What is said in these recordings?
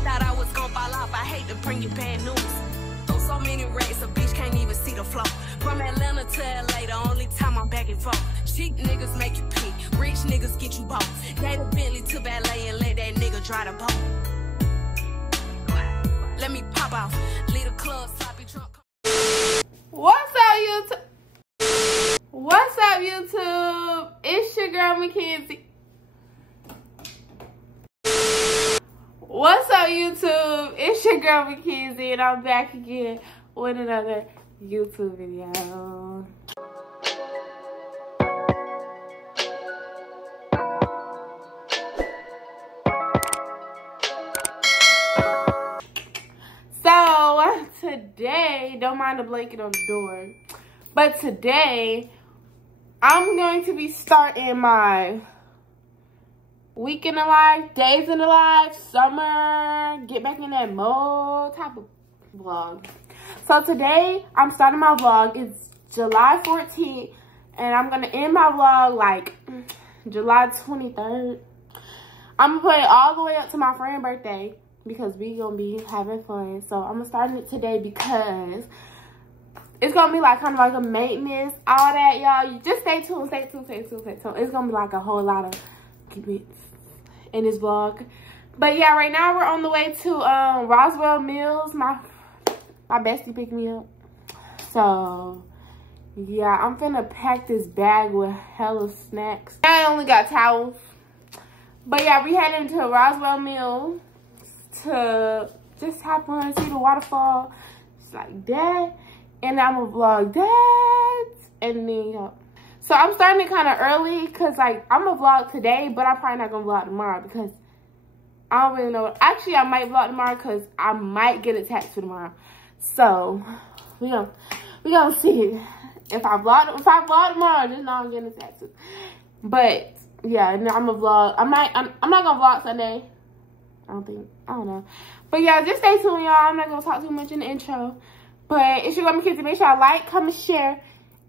thought I was gonna fall off. I hate to bring you bad news. So many racks, a bitch can't even see the flow. From Atlanta to LA, the only time I'm back and forth. Cheap niggas make you pee, rich niggas get you both. Gave a Bentley to ballet and let that nigga drive the boat. Let me pop off, lead a club, sloppy drunk. What's up, YouTube? What's up, YouTube? It's your girl, Mackenzie. What's up, YouTube? It's your girl, Mackenzie, and I'm back again with another YouTube video. So, today, don't mind the blanket on the door, but today, I'm going to be starting my week in the life, days in the life, summer, get back in that mode type of vlog. So today, I'm starting my vlog. It's July 14th, and I'm going to end my vlog like July 23rd. I'm going to put it all the way up to my friend's birthday because we going to be having fun. So I'm going to start it today because it's going to be like kind of like a maintenance, all that, y'all. You just stay tuned, stay tuned, stay tuned, stay tuned. It's going to be like a whole lot of bits in this vlog. But yeah, right now we're on the way to Roswell Mills. My bestie picked me up. So yeah, I'm finna pack this bag with hella snacks. I only got towels. But yeah, we heading to Roswell Mills to just hop on and see the waterfall. Just like that. And I'm gonna vlog that. And then yeah. So I'm starting it kind of early because like I'm gonna vlog today, but I'm probably not gonna vlog tomorrow because I don't really know. Actually, I might vlog tomorrow because I might get a tattoo tomorrow. So we gonna see if I vlog tomorrow. Just know I'm getting a tattoo. But yeah, no, I'm gonna vlog. I'm not gonna vlog Sunday. I don't know. But yeah, just stay tuned, y'all. I'm not gonna talk too much in the intro. But if you're gonna be make sure I like, comment, share,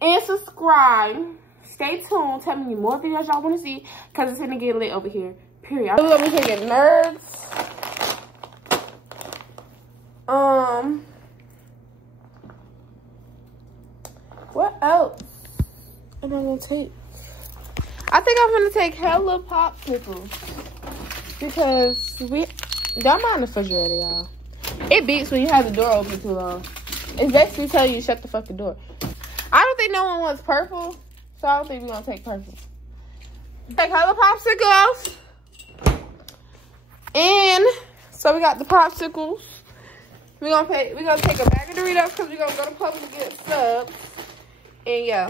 and subscribe. Stay tuned. Tell me more videos y'all want to see because it's gonna get lit over here. Period. We're gonna be taking nerds. What else am I gonna take? I think I'm gonna take hella popsicles because don't mind the refrigerator, y'all. It beeps when you have the door open too long. It's basically telling you to shut the fucking door. I don't think no one wants purple, so I don't think we're gonna take purple. Take hella popsicles. And so we got the popsicles. We're gonna take a bag of Doritos because we're gonna go to Publix to get subs. And yeah.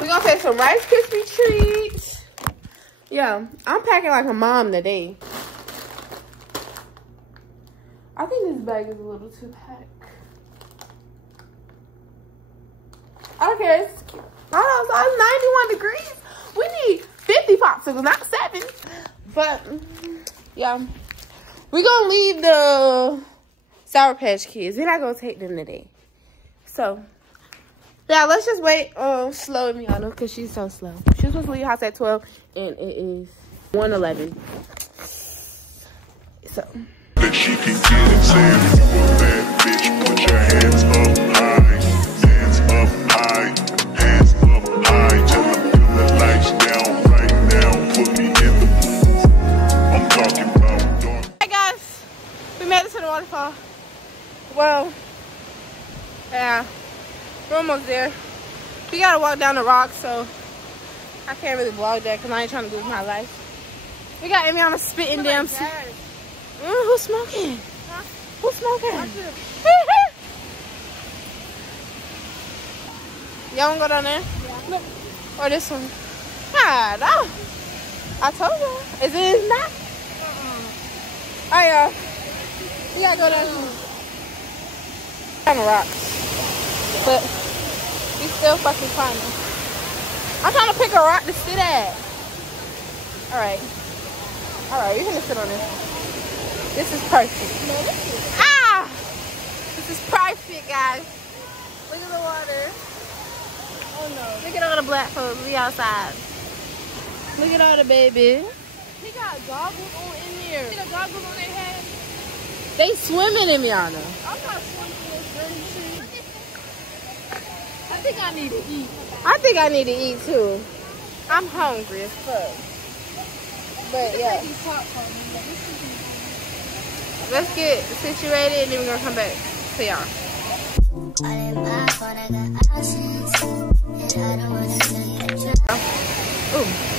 We're gonna take some Rice Krispie treats. Yeah, I'm packing like a mom today. I think this bag is a little too packed. I don't care. It's cute. Oh, it's 91 degrees. We need 50 popsicles, not 7. But yeah, we're gonna leave the Sour Patch Kids. We're not gonna take them today. So yeah, let's just wait on Slow and Miana because she's so slow. She was supposed to leave the house at 12 and it is 1:11. So she can get it, say if you a bad bitch, put your hands up high, hands up high, hands up high, till I feel the lights down right now, put me in the mood, I'm talking about dark. Hey guys, we made it to the waterfall. Well, yeah, we're almost there. We gotta walk down the rocks, so I can't really vlog that because I ain't trying to lose my life. We got Amy on a spitting damn. Who's smoking? Huh? Who's smoking? Y'all wanna go down there? Yeah. No. Or this one? Ah, no. I told you. Is it not? Alright, y'all. We gotta go down there. On the rocks. But we still fucking climbing. I'm trying to pick a rock to sit at. Alright. Alright, we're gonna sit on this one. This is perfect. No, this is perfect, guys. Look at the water. Oh no. Look at all the black folks. We outside. Look at all the babies. He got goggles on in there. here. See the goggles on their head? They swimming in Miana. I'm not swimming in this dirty shit. I think I need to eat. I think I need to eat too. I'm hungry as fuck. But yeah. Let's get situated and then we're gonna come back to y'all.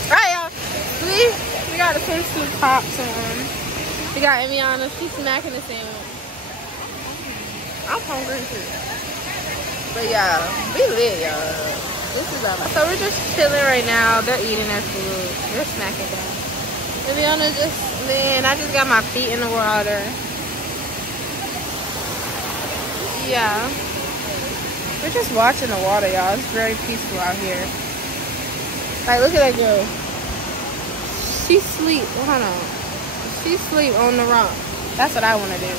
Alright, y'all. See, we got the swimsuit tops on. We got Emiana. She's smacking the sandwich. I'm hungry too. But yeah, we lit, y'all. This is our so we're just chilling right now. They're eating their food. They're snacking down. Emiana just, man, I just got my feet in the water. Yeah. We're just watching the water, y'all. It's very peaceful out here. Like, look at that girl. She sleep. Hold on. She sleep on the rock. That's what I want to do.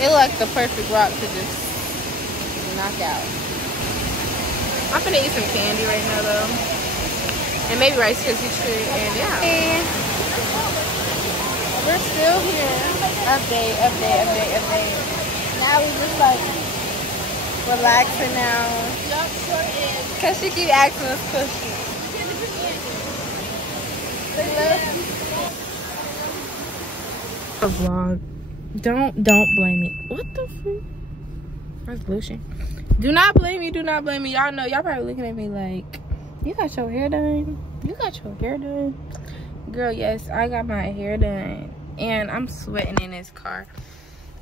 It like the perfect rock to just knock out. I'm gonna eat some candy right now, though. And maybe Rice Krispie treat. And yeah. And we're still here. Update. Now we just like relaxing now. Cause she keep asking us questions. A vlog. Don't blame me. What the freak? Resolution. Do not blame me. Y'all know, y'all probably looking at me like, you got your hair done? Girl, yes, I got my hair done. And I'm sweating in this car.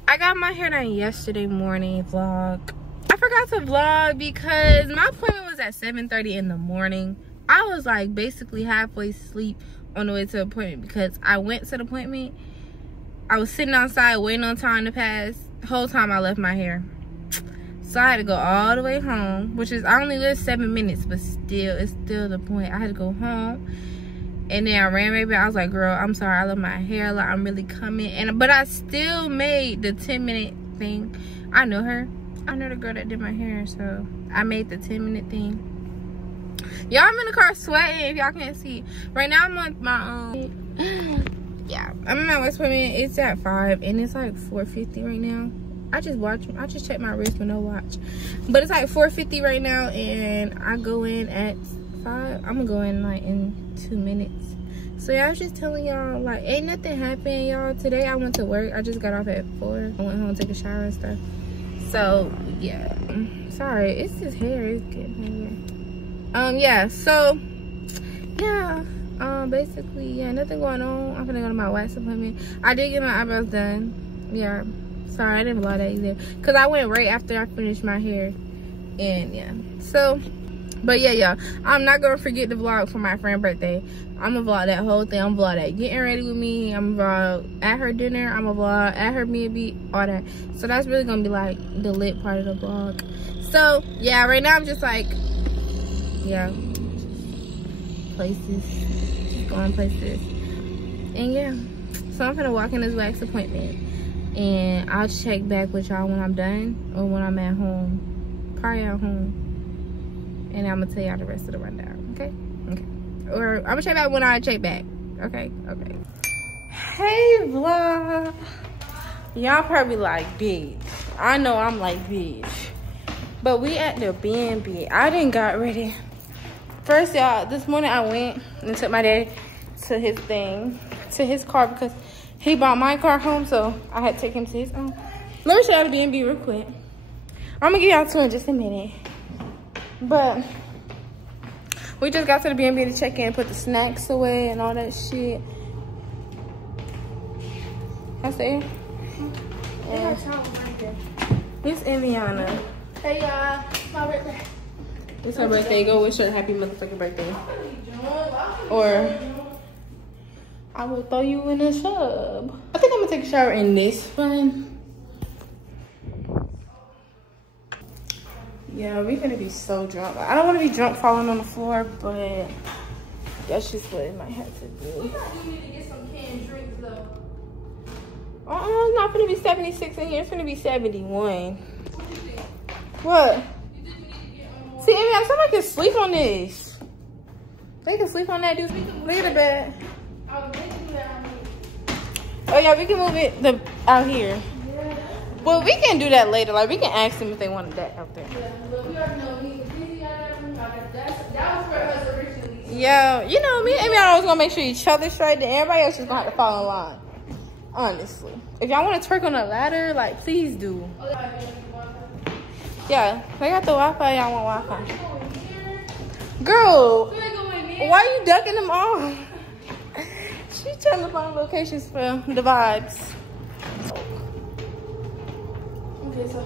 I got my hair done yesterday morning vlog. I forgot to vlog because my appointment was at 7:30 in the morning. I was like basically halfway asleep on the way to the appointment because I went to the appointment. I was sitting outside waiting on time to pass. The whole time I left my hair. So I had to go all the way home, which is, I only live 7 minutes, but still, it's still the point. I had to go home. And then I ran right back. I was like, girl, I'm sorry, I left my hair. Like, I'm really coming. But I still made the 10-minute thing. I know her. I know the girl that did my hair, so I made the 10-minute thing. Y'all, I'm in the car sweating if y'all can't see. Right now I'm on my yeah, I'm in my West appointment. It's at 5 and it's like 4:50 right now. I just checked my wrist with no watch. But it's like 4:50 right now and I go in at 5. I'm gonna go in like in 2 minutes. So yeah, I was just telling y'all, like, ain't nothing happened, y'all. Today I went to work. I just got off at 4. I went home to take a shower and stuff. So yeah, sorry, it's his hair. It's getting hair. Yeah, so yeah, basically, yeah, nothing going on. I'm gonna go to my wax appointment. I did get my eyebrows done. Yeah, sorry, I didn't vlog that either because I went right after I finished my hair. And yeah, so but yeah, y'all, I'm not gonna forget the vlog for my friend's birthday. I'm gonna vlog that whole thing. I'm gonna vlog that getting ready with me. I'm gonna vlog at her dinner. I'm gonna vlog at her Airbnb, all that. So that's really gonna be like the lit part of the vlog. So yeah, right now I'm just like, yeah, places, just going places. And yeah, so I'm gonna walk in this wax appointment and I'll check back with y'all when I'm done or when I'm at home, probably at home. And I'm gonna tell y'all the rest of the rundown, okay? Okay. Or I'm gonna check back when I check back. Okay, okay. Hey vlog. Y'all probably like, bitch. I know I'm like, bitch. But we at the B&B. I didn't got ready. First, y'all, this morning I went and took my dad to his thing, to his car because he brought my car home, so I had to take him to his own. Let me show y'all the B&B real quick. I'm gonna get y'all to in just a minute. But we just got to the B&B to check in, put the snacks away and all that shit. I say, yeah. It's Emiana. Hey y'all, it's my birthday. It's her birthday. Go wish her happy motherfucking birthday. Or I will throw you in a tub. I think I'm gonna take a shower in this one. Yeah, we're gonna be so drunk. I don't want to be drunk falling on the floor, but that's just what it might have to do. You need to get some canned drinks though. It's not gonna be 76 in here. It's gonna be 71. What? See, Amy, somebody can sleep on this. They can sleep on that, dude. Look at the bed. Oh yeah, we can move it out here. Yeah. Well, we can do that later. Like we can ask them if they wanted that out there. Yeah, but we already know he was busy out there. That was for us originally. Yeah, you know me and Amy, I was gonna make sure each other straight, and everybody else just gonna have to fall in line. Honestly, if y'all want to twerk on a ladder, like please do. Oh, Yeah, they got the Wi-Fi. Y'all want Wi-Fi? Girl, why are you ducking them off? She's trying to find locations for the vibes. Okay, so.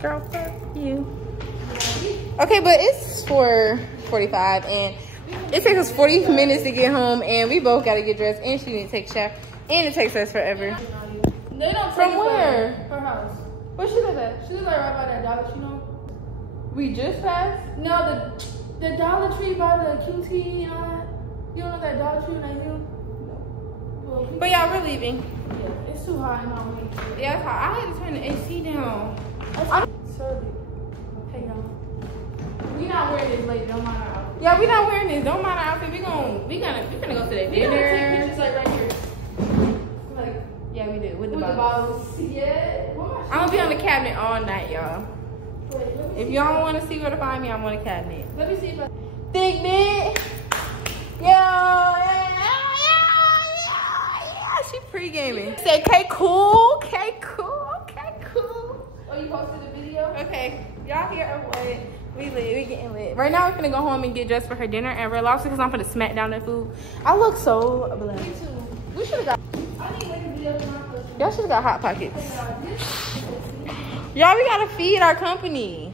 Girl, fuck you. Okay, but it's 4:45 and it takes us 40 minutes to get home, and we both gotta get dressed, and she need to take a shower, and it takes us forever. They don't From take where? Her house. Where she live at? She lives like right by that Dollar Tree, you know? We just passed? No, the Dollar Tree by the QT, you don't know that Dollar Tree like you? Well, But yeah, we're leaving. yeah, it's too hot in my way. Yeah, it's hot. I had to turn the AC down. Sorry. Hey, y'all. We not wearing this late, don't mind our outfit. Yeah, we not wearing this. Don't mind our outfit. We finna go to that We gonna take dinner. pictures like right here. Like, Yeah, we do. With the with the bottles. bottles. Yeah. I'm gonna be on the cabinet all night, y'all. Wait, let me If see. y'all want to see where to find me, I'm on the cabinet. Let me see if I... Thick dick. Yeah. She pre-gaming. Say, okay, cool. Okay, cool. Okay, cool. Oh, you posted the video? Okay, y'all here or what? We lit. We getting lit. Right now, we're gonna go home and get dressed for her dinner and relax because I'm gonna smack down that food. I look so blessed. Me too. We should have got. I need to make a video for my cousin. Y'all should have got hot pockets. Y'all, we gotta feed our company.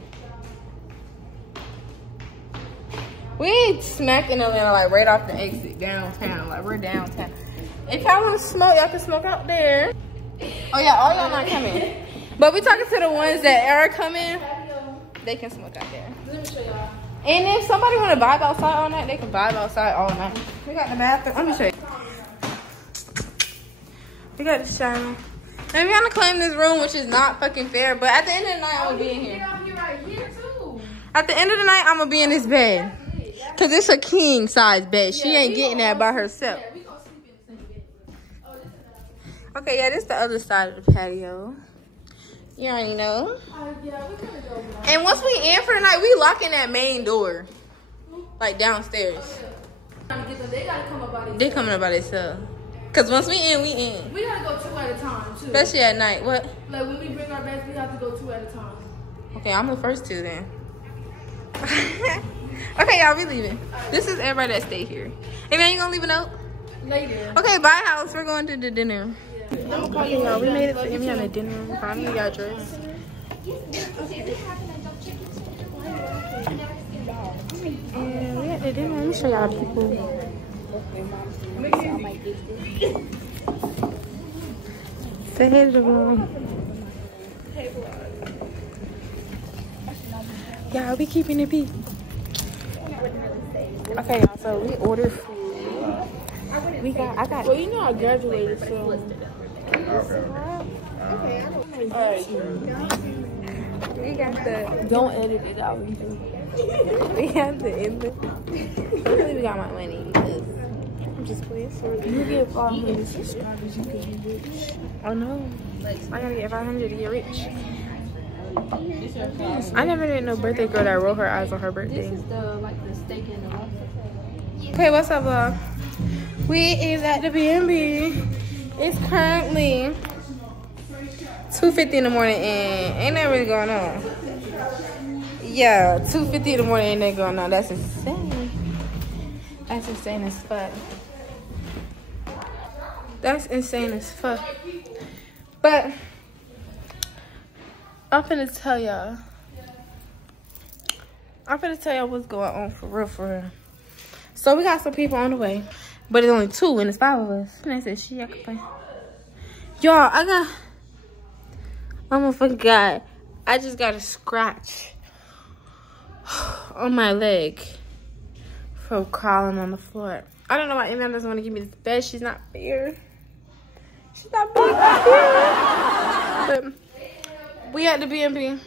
We ain't smacked in Atlanta, like right off the exit downtown. Like we're downtown. If y'all want to smoke, y'all can smoke out there. Oh yeah, all y'all not coming. But we talking to the ones that are coming. They can smoke out there. Let me show y'all. And if somebody want to vibe outside all night, they can vibe outside all night. We got the bathroom. Let me show you. We got the shower. And we're gonna claim this room, which is not fucking fair. But at the end of the night, I'm gonna be in here. Get right here too. At the end of the night, I'm gonna be in this bed. Cause it's a king size bed. She ain't getting that by herself. Yeah, we gonna sleep in the same bed. Oh, this is Okay, yeah, this is the other side of the patio. You already know. yeah, we could go now. And once we in for the night, we locking that main door. Like downstairs. They gotta come up by themselves. They coming up by themselves. Cause once we in, we in. We gotta go 2 at a time too. Especially at night. What? Like when we bring our bags, we have to go 2 at a time. Okay, I'm the first two then. Okay, y'all, we leaving. This is everybody that stay here. Hey man, you gonna leave a note? Later. Okay, bye house. We're going to the dinner. Okay, y'all, we made it to Emmy on the dinner. Finally got dressed. And we at the dinner. Let me show y'all people. Say hey to the room. Yeah, we keeping it peak. Okay, y'all, so we ordered food. I got. Well, you know I graduated, so. Alright. We got the. Don't edit it out. We got the end. Hopefully, we got my money because I'm just playing. You get 500 subscribers, you can be rich. Oh no, I gotta get 500 to get rich. I never did no birthday girl that rolled her eyes on her birthday. This is the steak and the lobster. Okay, what's up, vlog? We is at the B&B. It's currently 2:50 in the morning and ain't that really going on. Yeah, 2:50 in the morning ain't that going on. That's insane. That's insane as fuck. That's insane as fuck. But I'm finna tell y'all. What's going on for real. So we got some people on the way. But it's only 2 and it's 5 of us. And I said, shit, I can play. Y'all, oh my fucking God. I just got a scratch on my leg from crawling on the floor. I don't know why Emma doesn't want to give me this bed. She's not fair. She's not being fair. But we at the B&B.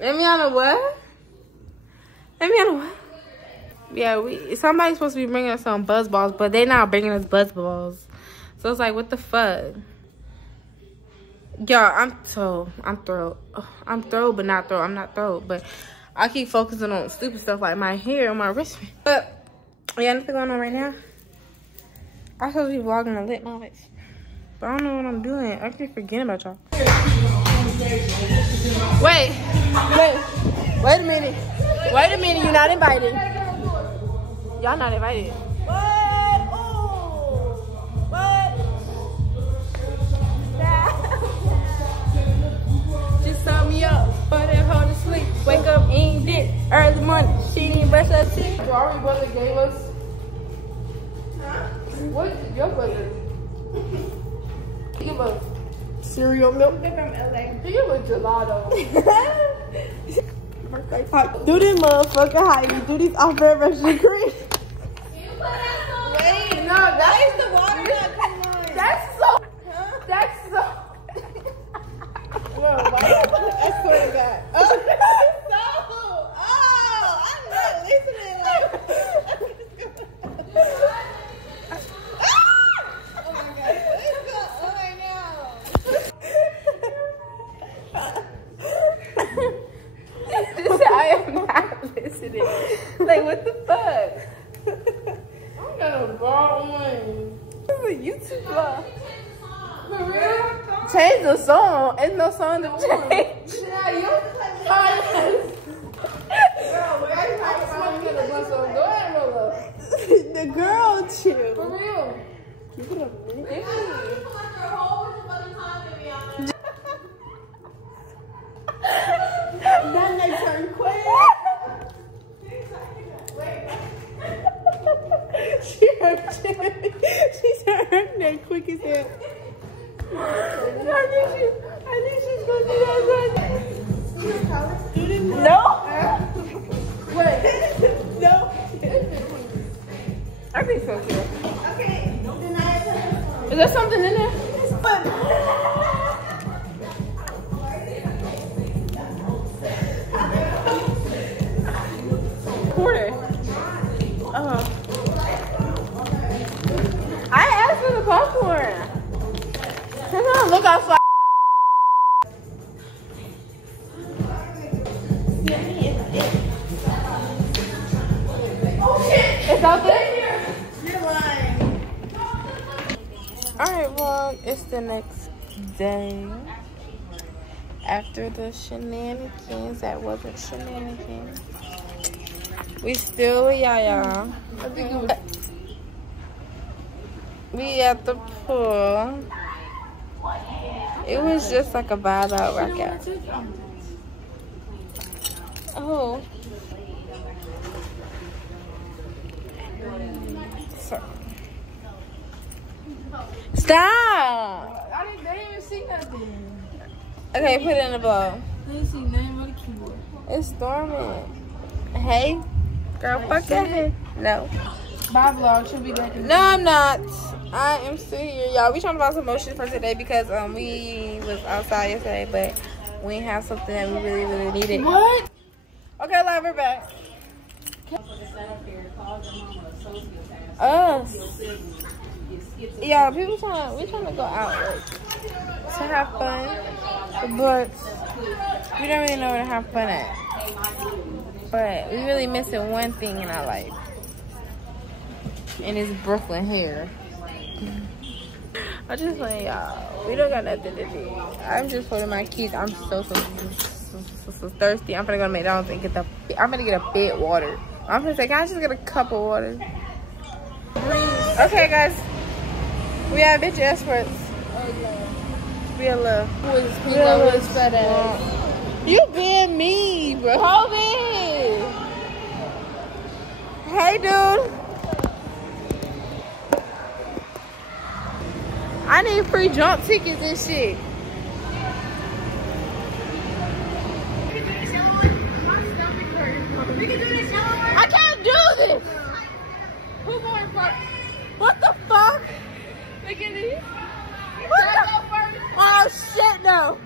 Emmy on a what? Emmy on a what? Yeah, somebody's supposed to be bringing us some buzz balls, but they're not bringing us buzz balls. So it's like, what the fuck? Y'all, I'm thrilled. Ugh, I'm thrilled, but not thrilled. I'm not thrilled, but I keep focusing on stupid stuff like my hair and my wrist. But yeah, nothing going on right now. I'm supposed to be vlogging a lit moment, but I don't know what I'm doing. I keep forgetting about y'all. Wait a minute. Wait a minute, you're not invited. Y'all not invited. What? Oh, what? Just saw me up, but that hoe to sleep. Wake up, eating dick. Early morning, she didn't brush her teeth. Our brother gave us. Huh? What did your brother give us? Cereal milk from LA. He gave us gelato. Do this motherfucker Heidi. Do these off-air vegetable cream. Wait, no, that's the water not coming on. That's so. That's so. Whoa, why? I swear to God. Oh, I'm not listening. Oh my God, what is going on right now? I am not listening. Like, what the fuck? I'm gonna borrow one. This is a YouTube vlog. For real? Change the song. There's no song to change. Yeah, you. Girl, where are you going to bust up? Go ahead, roll up. The girl chill. For real. Keep it up, man. Then they turn quick. She turned that quick as hell. I think she's gonna do that right. Do this one. No. Wait. No. I think so too. Okay. Then I Is there something in there? Quarter. I asked for the popcorn. Come on, look outside. It's out there? You're lying. Alright, vlog, it's the next day. After the shenanigans that wasn't shenanigans. We still with Yaya. We at the pool. It was just like a vibe out workout. Oh. Sorry. Stop! They didn't even see nothing. Okay, put it in the bowl. They didn't see name on the keyboard. It's storming. Hey, girl, fuck that head. No. Bye, vlog. She'll be back in. No, I'm not. I am still here, y'all. We trying to find some motion for today because we was outside yesterday, but we didn't have something that we really needed. What? Okay, love, we're back. Us. Yeah, we trying to go out like, to have fun, but we don't really know where to have fun at. But we really missing one thing in our life, and it's Brooklyn hair. I just like y'all, we don't got nothing to do. I'm just holding my kids. I'm so thirsty. I'm gonna go to McDonald's and get I'm gonna get a bit water. I'm gonna say, can I just get a cup of water? Okay, guys, we have bitch escorts. We are love. We always fat ass. You being me, bro. Hold it. Hey, dude. I need free jump tickets and shit. I can't do this. Who going first? What the fuck? Look at this. What the? Oh shit, no.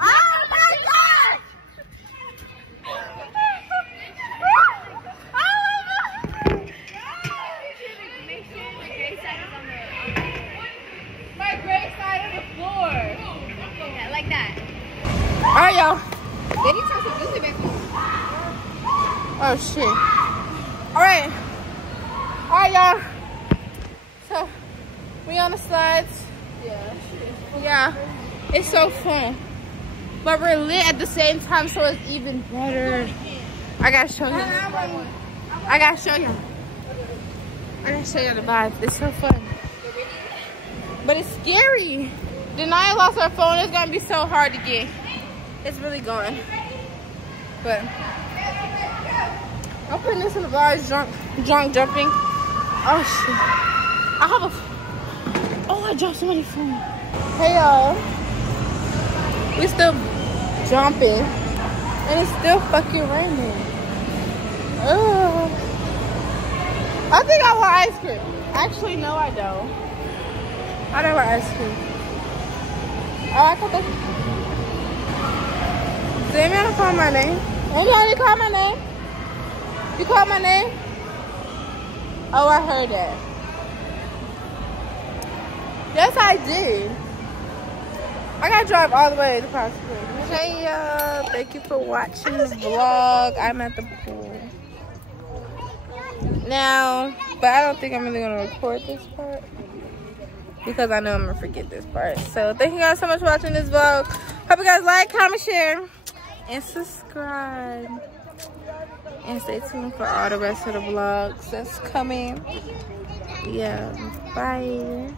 Oh my god. Oh my god. Then he turns the music back on. Oh shit. Alright. Alright, y'all. So, we on the slides. Yeah. It's so fun. But we're lit at the same time, so it's even better. I gotta show you. I gotta show you. I gotta show you the vibe. It's so fun. But it's scary. Denai lost her phone. It's gonna be so hard to get. It's really going. But I'm putting this in the vlog. Drunk jumping. Oh shit. I have a. Oh, I dropped so many phone. Hey y'all. We still jumping. And it's still fucking raining. Ugh. I think I want ice cream. Actually, no, I don't. I don't want ice cream. Oh, I got that. Does anyone call my name? Anyone call my name? You called my name? Oh, I heard that. Yes, I did. I gotta drive all the way to Prospect. Hey y'all, thank you for watching this vlog. I'm at the pool now, but I don't think I'm really gonna record this part because I know I'm gonna forget this part. So thank you guys so much for watching this vlog. Hope you guys like, comment, share, and subscribe. And stay tuned for all the rest of the vlogs that's coming. Yeah, bye.